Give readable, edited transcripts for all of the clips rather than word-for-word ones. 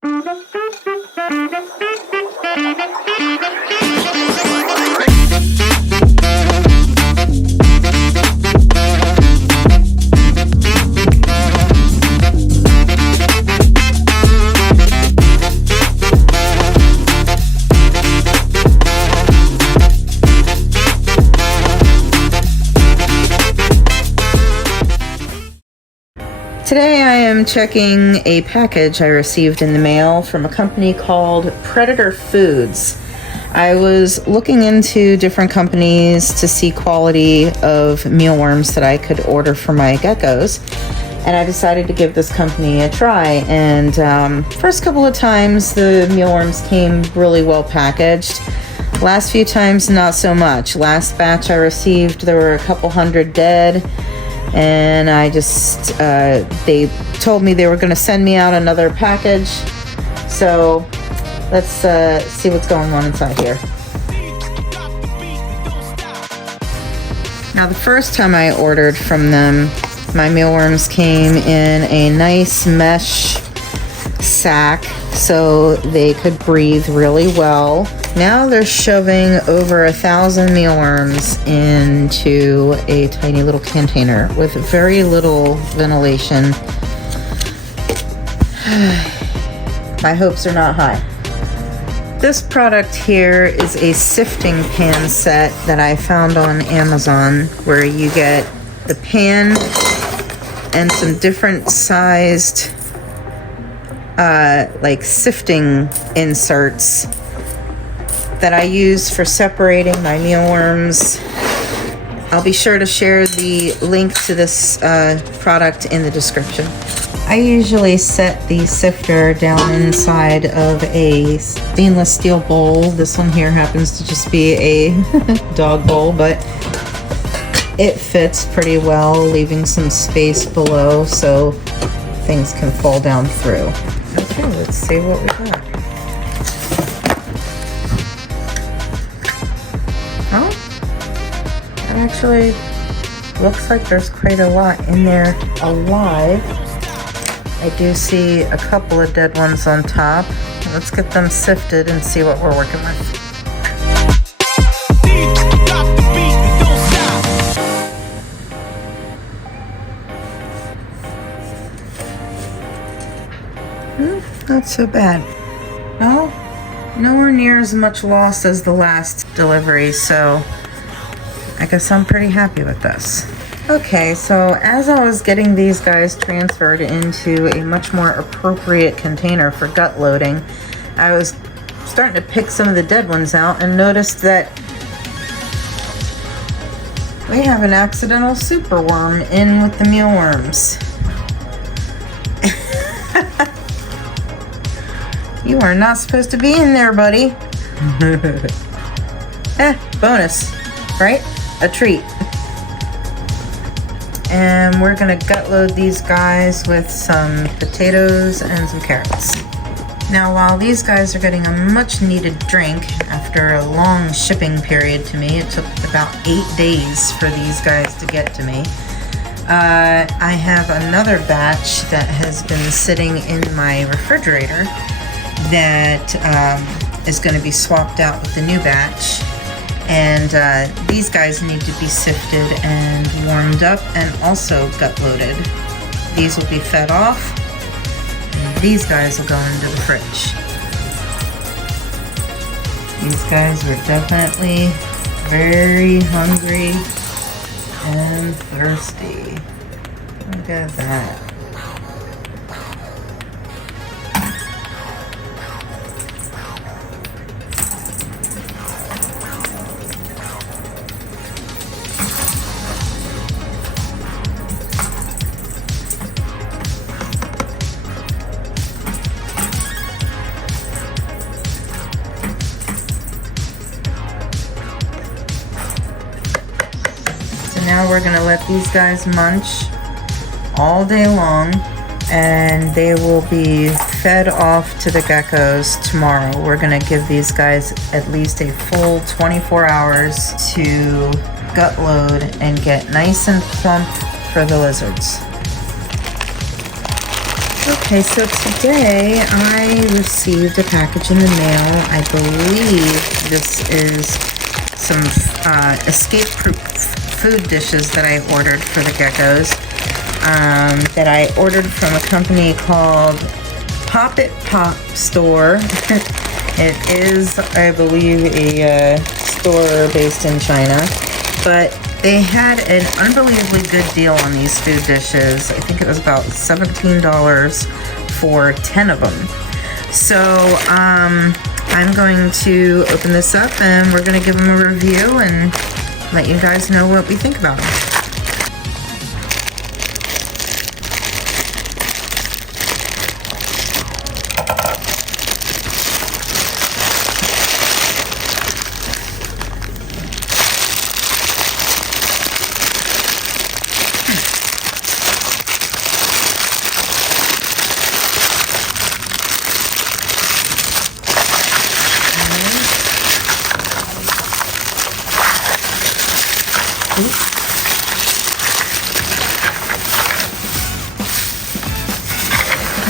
Today I am checking a package I received in the mail from a company called Predator Foods. I was looking into different companies to see quality of mealworms that I could order for my geckos, and I decided to give this company a try. And first couple of times the mealworms came really well packaged. Last few times not so much. Last batch I received, there were a couple hundred dead. And I just, they told me they were going to send me out another package. So let's see what's going on inside here. Now, the first time I ordered from them, my mealworms came in a nice mesh sack so they could breathe really well. Now they're shoving over 1,000 mealworms into a tiny little container with very little ventilation. My hopes are not high. This product here is a sifting pan set that I found on Amazon, where you get the pan and some different sized like sifting inserts that I use for separating my mealworms. I'll be sure to share the link to this product in the description. I usually set the sifter down inside of a stainless steel bowl. This one here happens to just be a dog bowl, but it fits pretty well, leaving some space below so things can fall down through. Okay, let's see what we got. Oh, it actually looks like there's quite a lot in there alive. I do see a couple of dead ones on top. Let's get them sifted and see what we're working with. Not so bad. No, nowhere near as much loss as the last delivery, so I guess I'm pretty happy with this. Okay, so as I was getting these guys transferred into a much more appropriate container for gut loading, I was starting to pick some of the dead ones out and noticed that we have an accidental superworm in with the mealworms. You are not supposed to be in there, buddy. Bonus, right? A treat. And we're gonna gut load these guys with some potatoes and some carrots. Now, while these guys are getting a much needed drink after a long shipping period to me, it took about 8 days for these guys to get to me. I have another batch that has been sitting in my refrigerator that is going to be swapped out with the new batch, and these guys need to be sifted and warmed up and also gut loaded. These will be fed off, and these guys will go into the fridge. These guys are definitely very hungry and thirsty. Look at that. Now we're gonna let these guys munch all day long, and they will be fed off to the geckos tomorrow. We're gonna give these guys at least a full 24 hours to gut load and get nice and plump for the lizards. Okay, so today I received a package in the mail. I believe this is some escape-proof food dishes that I ordered for the geckos. That I ordered from a company called Pop It Pop Store. It is, I believe, a store based in China, but they had an unbelievably good deal on these food dishes. I think it was about $17 for 10 of them. So I'm going to open this up and we're going to give them a review and let you guys know what we think about them.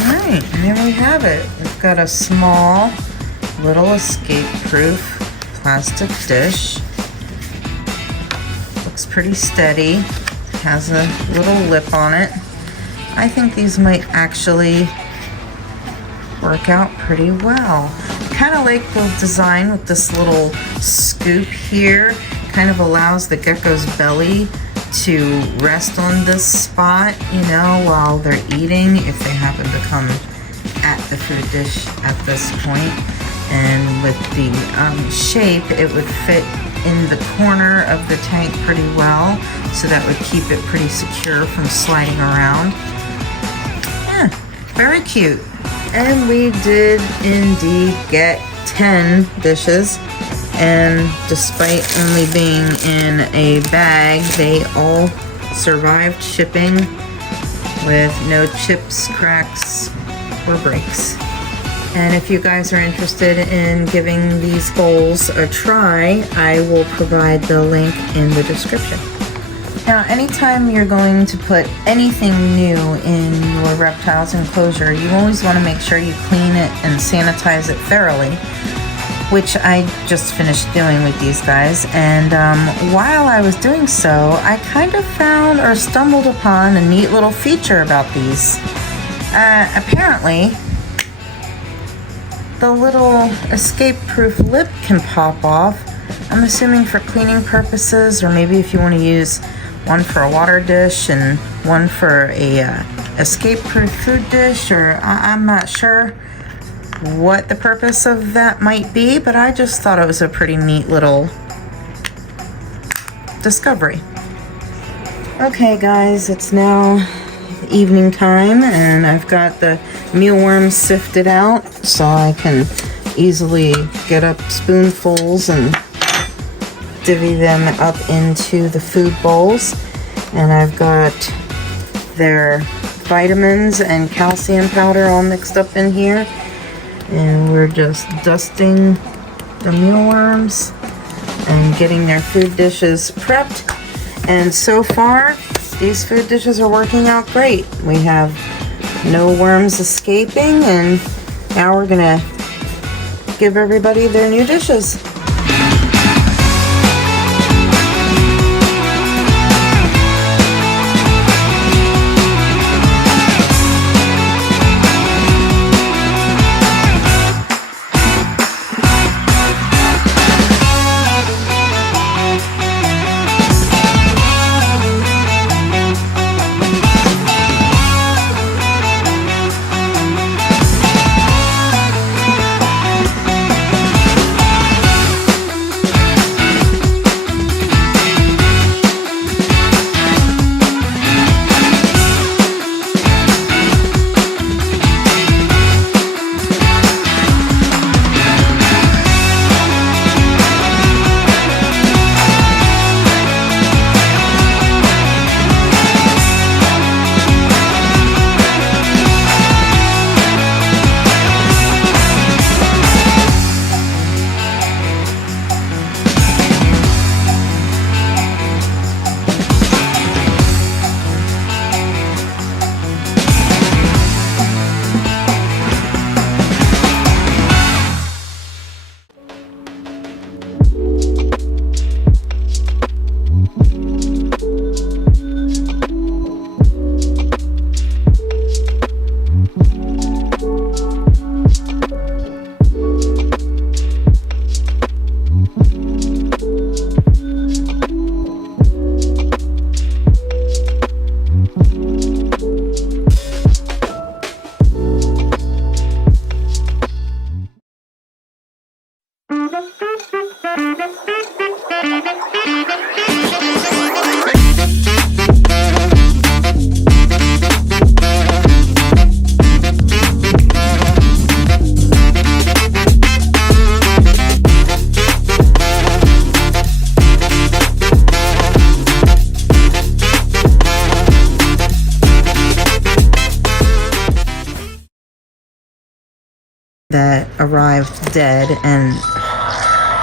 Alright, and there we have it. We've got a small, little escape-proof plastic dish. Looks pretty steady. Has a little lip on it. I think these might actually work out pretty well. Kind of like the design with this little scoop here. Kind of allows the gecko's belly to rest on this spot, you know, while they're eating, if they happen to come at the food dish at this point. And with the shape, it would fit in the corner of the tank pretty well, so that would keep it pretty secure from sliding around. Yeah, very cute. And we did indeed get 10 dishes. And despite only being in a bag, they all survived shipping with no chips, cracks, or breaks. And if you guys are interested in giving these bowls a try, I will provide the link in the description. Now, anytime you're going to put anything new in your reptile's enclosure, you always want to make sure you clean it and sanitize it thoroughly, which I just finished doing with these guys. And while I was doing so, I kind of found or stumbled upon a neat little feature about these. Apparently, the little escape-proof lip can pop off. I'm assuming for cleaning purposes, or maybe if you want to use one for a water dish and one for a escape-proof food dish, or I'm not sure what the purpose of that might be, but I just thought it was a pretty neat little discovery. Okay guys, it's now evening time and I've got the mealworms sifted out so I can easily get up spoonfuls and divvy them up into the food bowls. And I've got their vitamins and calcium powder all mixed up in here. And we're just dusting the mealworms and getting their food dishes prepped. And so far, these food dishes are working out great. We have no worms escaping, and now we're gonna give everybody their new dishes. that arrived dead, and